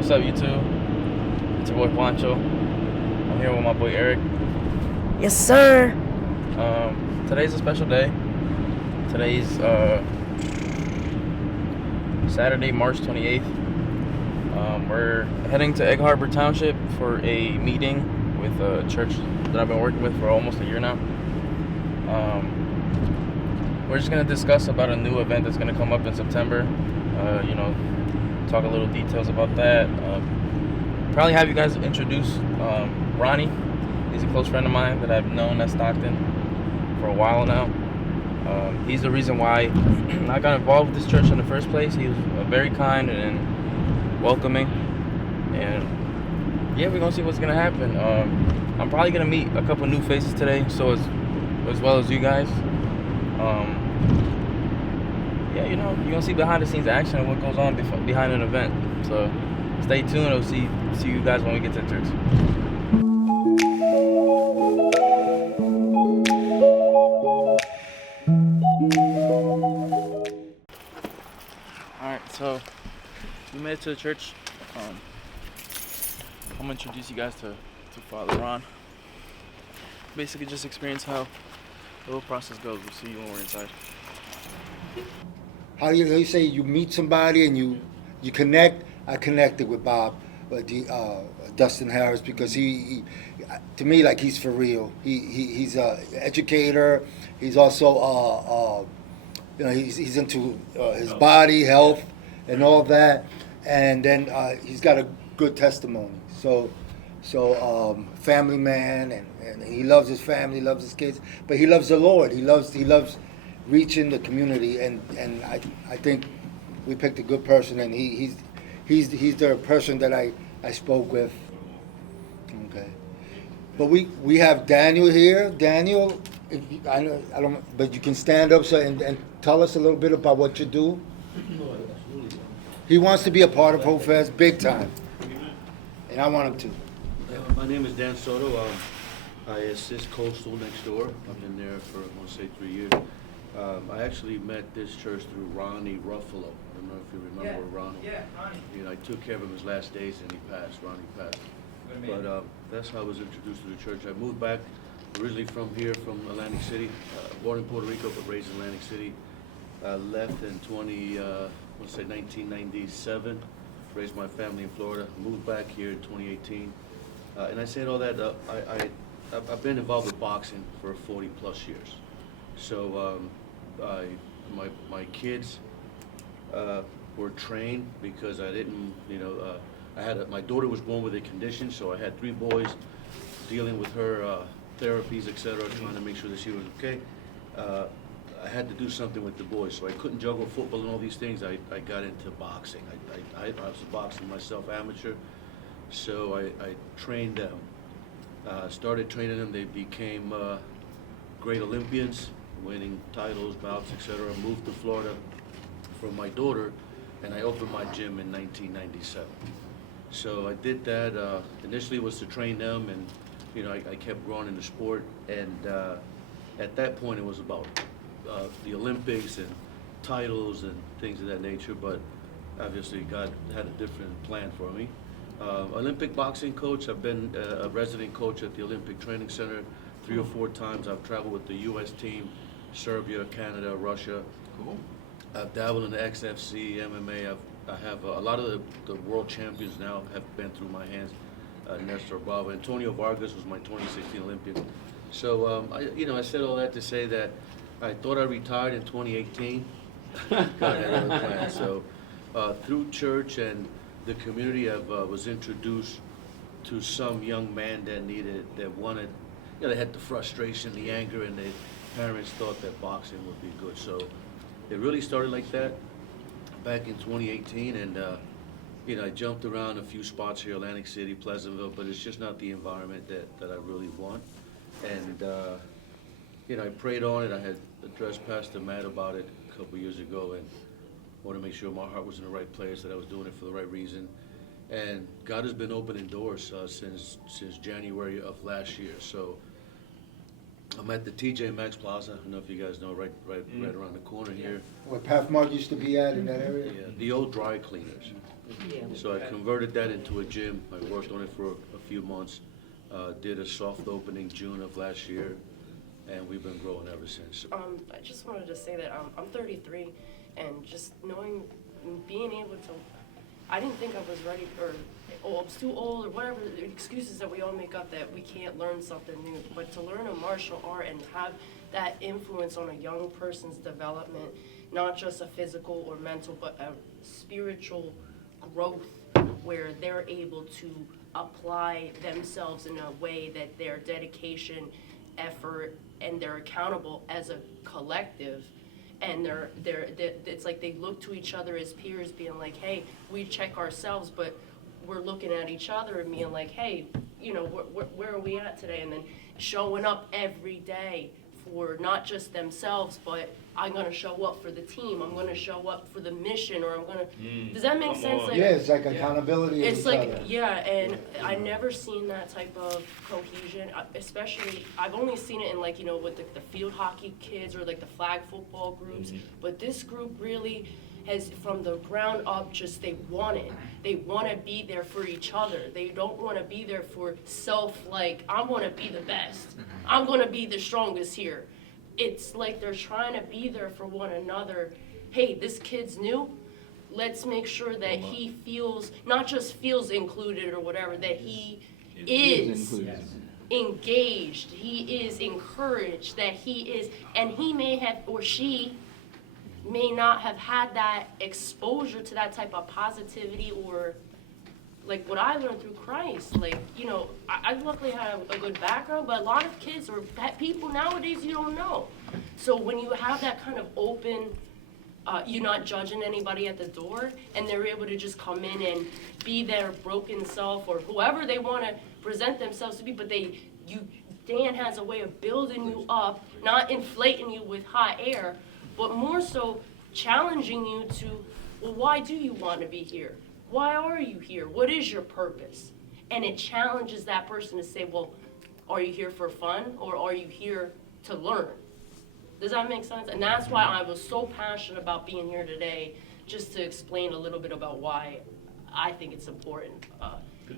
What's up, YouTube? It's your boy Pancho. I'm here with my boy Eric. Yes, sir. Today's a special day. Today's Saturday, March 28th. We're heading to Egg Harbor Township for a meeting with a church that I've been working with for almost a year now. We're just going to discuss about a new event that's going to come up in September. Talk a little details about that. Probably have you guys introduce Ronnie. He's a close friend of mine that I've known at Stockton for a while now. He's the reason why I got involved with this church in the first place. He was very kind and welcoming. And yeah, we're going to see what's going to happen. I'm probably going to meet a couple new faces today, so as well as you guys. You're going to see behind the scenes action and what goes on behind an event. So stay tuned. I'll see you guys when we get to the church. Alright, so we made it to the church. I'm going to introduce you guys to Father Ron. Basically just experience how the whole process goes. We'll see you when we're inside. How do you say you meet somebody and you connect? I connected with Bob, Dustin Harris, because he to me, like, he's for real. He's a educator. He's also he's into his body, health, and all that. And then he's got a good testimony. So family man, and he loves his family, loves his kids, but he loves the Lord. He loves reaching the community, and I think we picked a good person, and he's the person that I spoke with. Okay, but we have Daniel here. Daniel, I don't, but you can stand up and tell us a little bit about what you do. He wants to be a part of HopeFest big time, and I want him to. My name is Dan Soto. I assist Coastal next door. I've been there for, I want to say, 3 years. I actually met this church through Ronnie Ruffalo. I don't know if you remember Ronnie. Yeah, Ronnie. I took care of him his last days, and he passed. Ronnie passed. But that's how I was introduced to the church. I moved back originally from here, from Atlantic City. Born in Puerto Rico, but raised in Atlantic City. Left in 1997. Raised my family in Florida. Moved back here in 2018. And I said all that. I've been involved with boxing for 40 plus years. So my kids were trained because I didn't, my daughter was born with a condition, so I had 3 boys dealing with her therapies, etc., trying to make sure that she was okay. I had to do something with the boys, so I couldn't juggle football and all these things. I got into boxing. I was boxing myself, amateur, so I trained them. Started training them. They became great Olympians, winning titles, bouts, etc. Moved to Florida for my daughter, and I opened my gym in 1997. So I did that. Initially it was to train them, and I kept growing in the sport. And at that point it was about the Olympics and titles and things of that nature. But obviously God had a different plan for me. Olympic boxing coach. I've been a resident coach at the Olympic Training Center 3 or 4 times. I've traveled with the U.S. team, Serbia, Canada, Russia. Cool. I've dabbled in the XFC, MMA. I have a lot of the world champions now have been through my hands. Nestor Bava, Antonio Vargas was my 2016 Olympian. So I said all that to say that I thought I retired in 2018. God had other plans. So through church and the community, I was introduced to some young man that wanted. They had the frustration, the anger, and the parents thought that boxing would be good. So it really started like that back in 2018, and I jumped around a few spots here, Atlantic City, Pleasantville, but it's just not the environment that I really want. And I prayed on it. I had addressed Pastor Matt about it a couple years ago, and wanted to make sure my heart was in the right place, that I was doing it for the right reason. And God has been opening doors since January of last year. So I'm at the TJ Maxx Plaza. I don't know if you guys know, right around the corner here. Where Pathmark used to be at in that area? Yeah, the old dry cleaners. So I converted that into a gym. I worked on it for a few months. Did a soft opening June of last year, and we've been growing ever since. I just wanted to say that I'm 33, and just knowing, being able to, I didn't think I was ready, or oh, I was too old, or whatever the excuses that we all make up that we can't learn something new. But to learn a martial art and have that influence on a young person's development, not just a physical or mental, but a spiritual growth where they're able to apply themselves in a way that their dedication, effort, and they're accountable as a collective, and it's like they look to each other as peers, being like, hey, we check ourselves, but we're looking at each other and being like, hey, you know, where are we at today? And then showing up every day for not just themselves, but I'm going to show up for the team, I'm going to show up for the mission, or I'm going to, does that make sense? Like, Yeah, it's like accountability. it's each like, other. yeah, and I never seen that type of cohesion, especially, I've only seen it in, like, you know, with the field hockey kids or like the flag football groups, but this group really has, from the ground up, just they want to be there for each other. They don't want to be there for self, like, I want to be the best, I'm going to be the strongest here. It's like they're trying to be there for one another. Hey, this kid's new, let's make sure that he feels, not just feels included or whatever, that he is engaged, he is encouraged, that he is, and he may have, or she may not have had that exposure to that type of positivity, or like what I learned through Christ. Like, you know, I luckily have a good background, but a lot of kids or people nowadays you don't know. So when you have that kind of open, you're not judging anybody at the door, and they're able to just come in and be their broken self or whoever they want to present themselves to be, but Dan has a way of building you up, not inflating you with hot air, but more so challenging you to, well, why do you want to be here? Why are you here? What is your purpose? And it challenges that person to say, well, are you here for fun, or are you here to learn? Does that make sense? And that's why I was so passionate about being here today, just to explain a little bit about why I think it's important.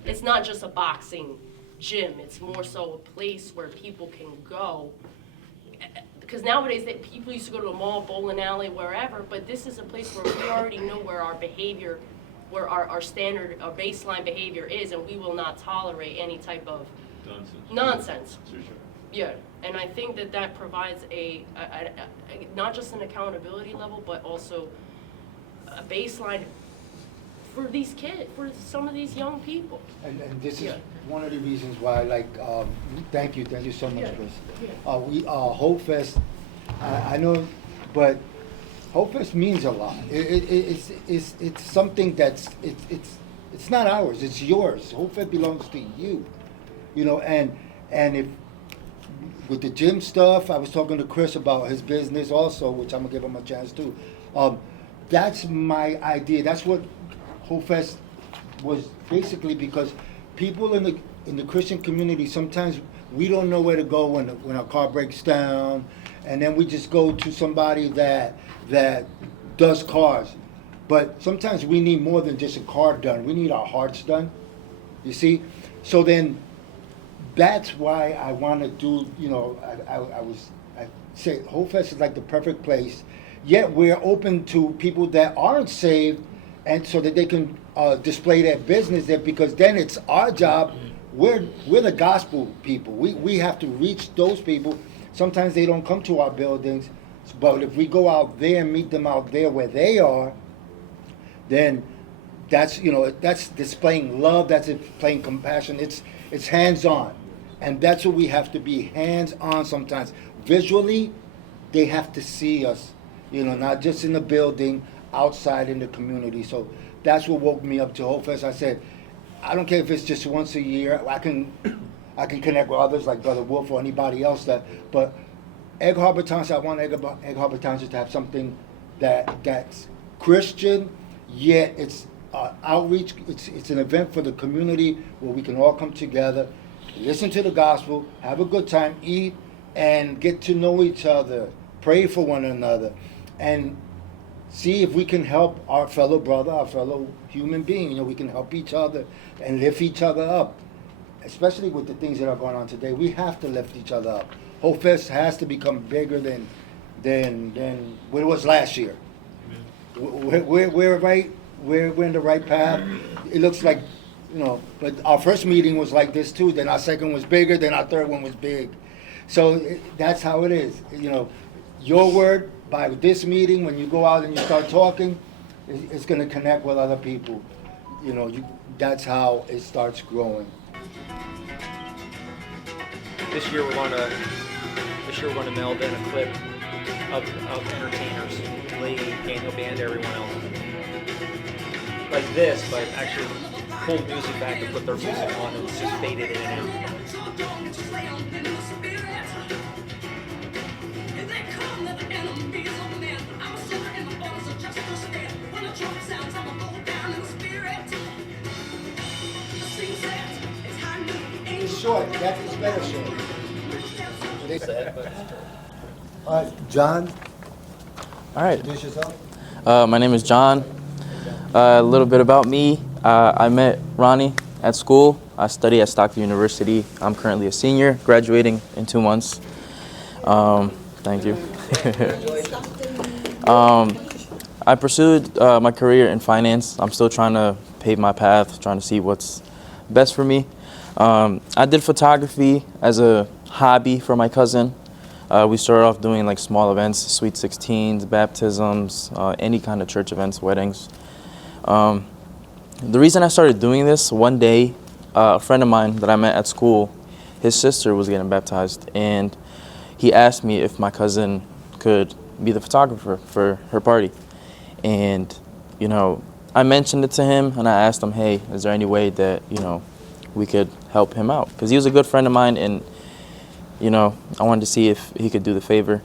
It's not just a boxing gym. It's more so a place where people can go. Because nowadays, people used to go to a mall, bowling alley, wherever, but this is a place where we already know where our behavior, where our standard, our baseline behavior is, and we will not tolerate any type of nonsense. For sure. Yeah, and I think that provides a not just an accountability level, but also a baseline for these kids, for some of these young people. And this is one of the reasons why, like, thank you so much, Chris. HopeFest, I know, but HopeFest means a lot. It's something that's, it's not ours, it's yours. HopeFest belongs to you, you know, and if, with the gym stuff, I was talking to Chris about his business also, which I'm gonna give him a chance too. That's my idea. That's what HopeFest was basically, because people in the Christian community, sometimes we don't know where to go when our car breaks down, and then we just go to somebody that does cars. But sometimes we need more than just a car done. We need our hearts done. You see? So then that's why I want to do, you know, I say HopeFest is like the perfect place, yet we're open to people that aren't saved, and so that they can display their business there, because then it's our job. We're the gospel people. We have to reach those people. Sometimes they don't come to our buildings, but if we go out there and meet them out there where they are, then that's, you know, that's displaying love, that's displaying compassion. It's hands-on. And that's what we have to be, hands-on sometimes. Visually, they have to see us, you know, not just in the building, outside in the community. So that's what woke me up to HopeFest. I said, I don't care if it's just once a year. I can connect with others like Brother Wolf or anybody else but Egg Harbor Township, I want Egg Harbor Township to have something that's Christian, yet it's outreach. It's an event for the community where we can all come together, listen to the gospel, have a good time, eat, and get to know each other, pray for one another, and see if we can help our fellow brother, our fellow human being. You know, we can help each other and lift each other up, especially with the things that are going on today. We have to lift each other up. HopeFest has to become bigger than what it was last year. We're right. We're in the right path. It looks like, you know, but our first meeting was like this too. Then our second was bigger. Then our third one was big. So that's how it is. You know, your word by this meeting, when you go out and you start talking, it's going to connect with other people. You know, that's how it starts growing. This year we're going to meld in a clip of entertainers, Lee, Daniel Band, everyone else. Like this, but actually pull music back and put their music on and it's just faded in and out. It's short. That is better short. All right, John. All right. Introduce yourself. My name is John. A little bit about me. I met Ronnie at school. I study at Stockton University. I'm currently a senior, graduating in 2 months. Thank you. I pursued my career in finance. I'm still trying to pave my path, trying to see what's best for me. I did photography as a hobby for my cousin. We started off doing like small events, sweet 16s, baptisms, any kind of church events, weddings. The reason I started doing this, one day, a friend of mine that I met at school, his sister was getting baptized, and he asked me if my cousin could be the photographer for her party. And, you know, I mentioned it to him, and I asked him, hey, is there any way that, you know, we could help him out? Because he was a good friend of mine, and, you know, I wanted to see if he could do the favor.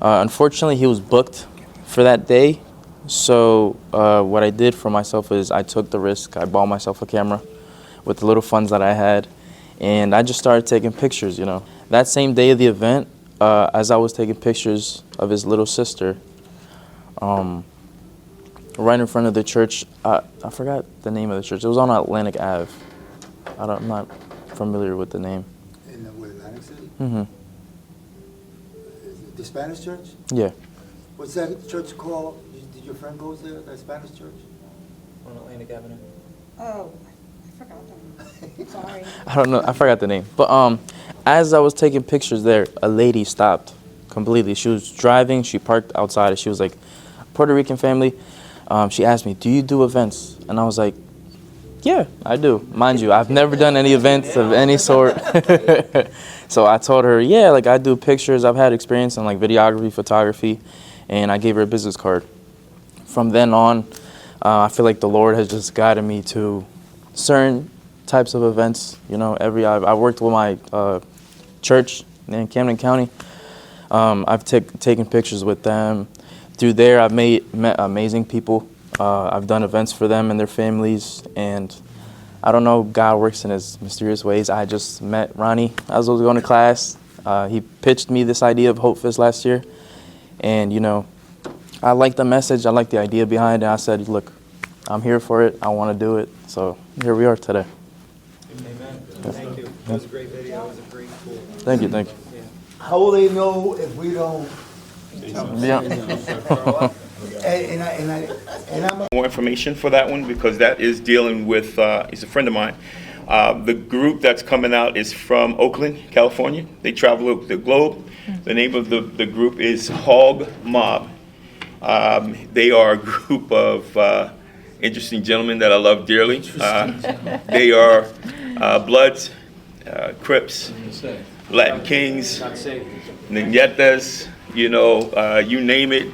Unfortunately, he was booked for that day. So what I did for myself is I took the risk. I bought myself a camera with the little funds that I had, and I just started taking pictures, you know. That same day of the event, as I was taking pictures of his little sister, right in front of the church, I forgot the name of the church. It was on Atlantic Ave. I'm not familiar with the name. In Atlantic City? Mm-hmm. The Spanish church? Yeah. What's that church called? Did your friend go there, that Spanish church? On Atlantic Avenue. Oh, I forgot them. Sorry. I don't know. I forgot the name. But as I was taking pictures there, a lady stopped completely. She was driving. She parked outside. She was like, Puerto Rican family. She asked me, do you do events? And I was like, yeah, I do. Mind you, I've never done any events of any sort. So I told her, yeah, like I do pictures. I've had experience in like videography, photography, and I gave her a business card. From then on, I feel like the Lord has just guided me to certain types of events. You know, I worked with my church in Camden County. I've taken pictures with them. Through there, I've met amazing people. I've done events for them and their families, and I don't know, God works in his mysterious ways. I just met Ronnie as I was going to class. He pitched me this idea of HopeFest last year, and, you know, I liked the message. I liked the idea behind it. I said, look, I'm here for it. I want to do it. So here we are today. Amen. Thank you. That was a great video. It was a great tool. Thank you. Thank you. Yeah. How will they know if we don't? Yeah. And I'm more information for that one because that is dealing with, he's a friend of mine. The group that's coming out is from Oakland, California. They travel the globe. The name of the group is Hog Mob. They are a group of interesting gentlemen that I love dearly. They are Bloods, Crips, Latin Kings, Niñetas, you know, you name it,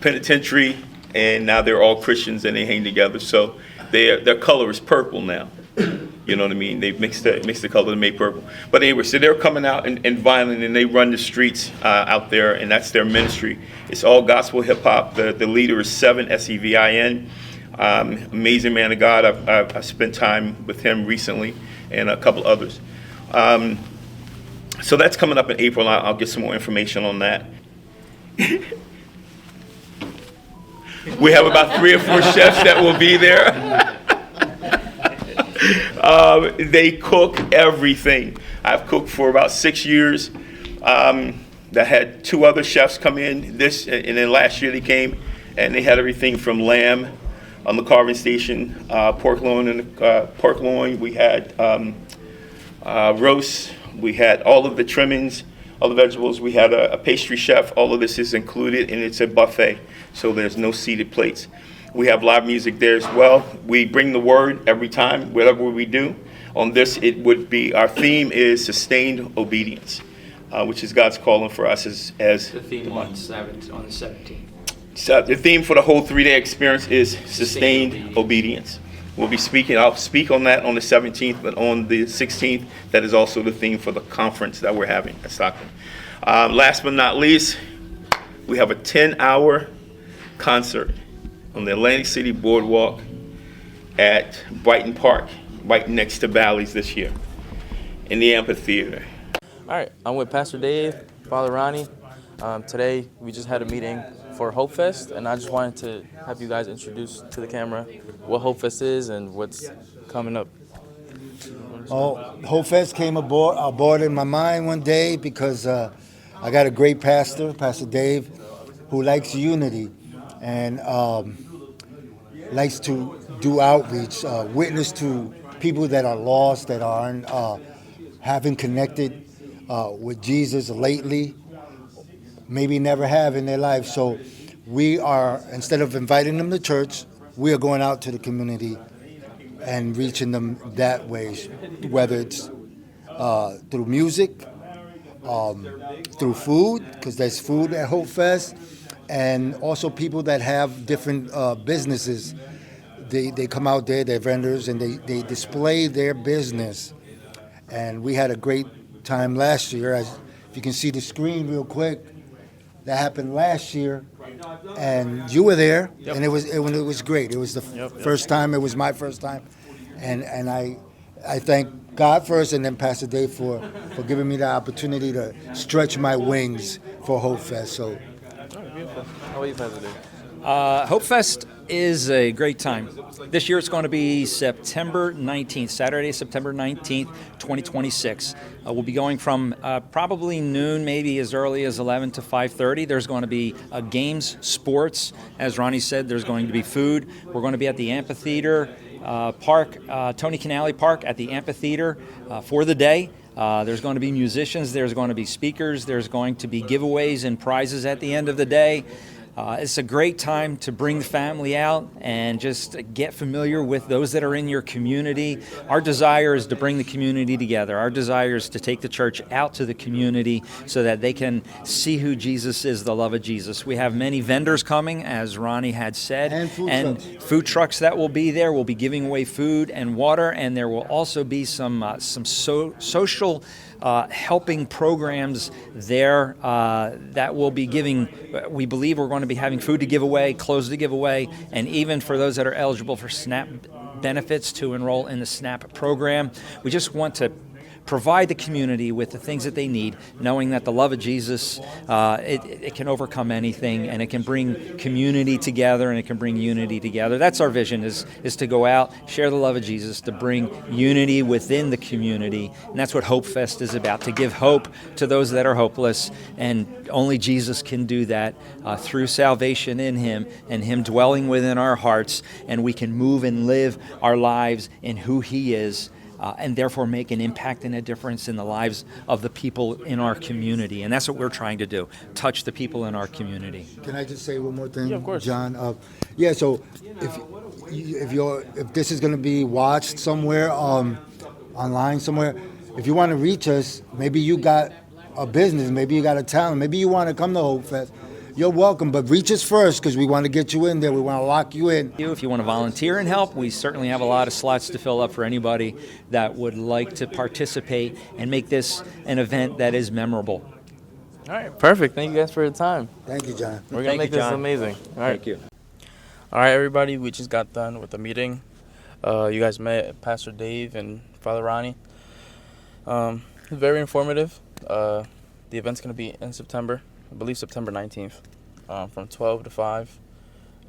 penitentiary, and now they're all Christians and they hang together. So their color is purple now. You know what I mean? They've mixed the color to make purple. But anyway, so they're coming out and violent, and they run the streets out there, and that's their ministry. It's all gospel hip hop. The leader is Sevin, Sevin. Amazing man of God. I've spent time with him recently and a couple others. So that's coming up in April. I'll get some more information on that. We have about 3 or 4 chefs that will be there. They cook everything. I've cooked for about 6 years. That had 2 other chefs come in and then last year they came and they had everything from lamb on the carving station, pork loin. We had roast. We had all of the trimmings, all the vegetables. We had a pastry chef. All of this is included, and it's a buffet, so there's no seated plates. We have live music there as well. We bring the word every time, whatever we do. On this, it would be, our theme is sustained obedience, which is God's calling for us as The theme on the 17th. So the theme for the whole 3-day experience is sustained obedience. I'll speak on that on the 17th, but on the 16th, that is also the theme for the conference that we're having at Stockton. Last but not least, we have a 10-hour concert on the Atlantic City Boardwalk at Brighton Park, right next to Bally's this year, in the amphitheater. All right, I'm with Pastor Dave, Father Ronnie. Today we just had a meeting for HopeFest, and I just wanted to have you guys introduce to the camera what HopeFest is and what's coming up. Oh, HopeFest came aboard in my mind one day because I got a great pastor, Pastor Dave, who likes unity and likes to do outreach, witness to people that are lost, that aren't haven't connected with Jesus lately, maybe never have in their life. So we are, instead of inviting them to church, we are going out to the community and reaching them that way, whether it's through music, through food, because there's food at HopeFest, and also people that have different businesses. They come out there, they're vendors, and they display their business. And we had a great time last year. If you can see the screen real quick, that happened last year, and you were there, and it was great. It was the first time. It was my first time, and I thank God first, and then Pastor Dave for giving me the opportunity to stretch my wings for HopeFest. So, How about you, Pastor Dave? HopeFest is a great time. This year it's going to be September 19th, Saturday, September 19th, 2026. We'll be going from probably noon, maybe as early as 11 to 5:30. There's going to be games, sports. As Ronnie said, there's going to be food. We're going to be at the amphitheater park, Tony Canale Park at the amphitheater for the day. There's going to be musicians. There's going to be speakers. There's going to be giveaways and prizes at the end of the day. It's a great time to bring the family out and just get familiar with those that are in your community. Our desire is to bring the community together. Our desire is to take the church out to the community so that they can see who Jesus is, the love of Jesus. We have many vendors coming, as Ronnie had said, and food trucks that will be there. We'll be giving away food and water, and there will also be some social helping programs there that will be giving. We believe we're going to be having food to give away, clothes to give away, and even for those that are eligible for SNAP benefits to enroll in the SNAP program. We just want to provide the community with the things that they need, knowing that the love of Jesus, it can overcome anything, and it can bring community together, and it can bring unity together. That's our vision, is to go out, share the love of Jesus, to bring unity within the community. And that's what HopeFest is about, to give hope to those that are hopeless. And only Jesus can do that through salvation in Him and Him dwelling within our hearts. And we can move and live our lives in who He is. And therefore make an impact and a difference in the lives of the people in our community. And that's what we're trying to do, touch the people in our community. Can I just say one more thing, Yeah, of course. John? So if this is going to be watched somewhere, online somewhere, if you want to reach us, maybe you got a business, maybe you got a talent, maybe you want to come to HopeFest, you're welcome, but reach us first because we want to get you in there. We want to lock you in. If you want to volunteer and help, we certainly have a lot of slots to fill up for anybody that would like to participate and make this an event that is memorable. All right, perfect. Thank you guys for your time. Thank you, John. We're going to Thank make you, this John. amazing. All right. Thank you. All right, everybody, we just got done with the meeting. You guys met Pastor Dave and Father Ronnie. Very informative. The event's gonna be in September, I believe September 19th, from 12 to 5.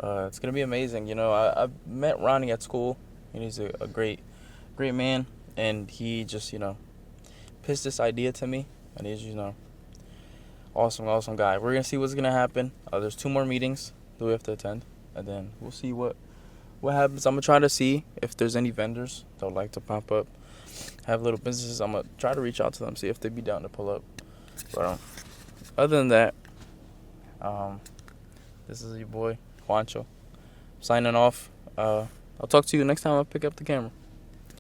It's gonna be amazing. You know, I met Ronnie at school, and he's a great man, and he just, you know, pitched this idea to me, and he's, you know, awesome guy. We're gonna see what's gonna happen. There's 2 more meetings that we have to attend, and then we'll see what happens. I'm gonna try to see if there's any vendors that would like to pop up, have little businesses. I'm gonna try to reach out to them, see if they'd be down to pull up. But other than that, this is your boy Juancho signing off. I'll talk to you next time I pick up the camera.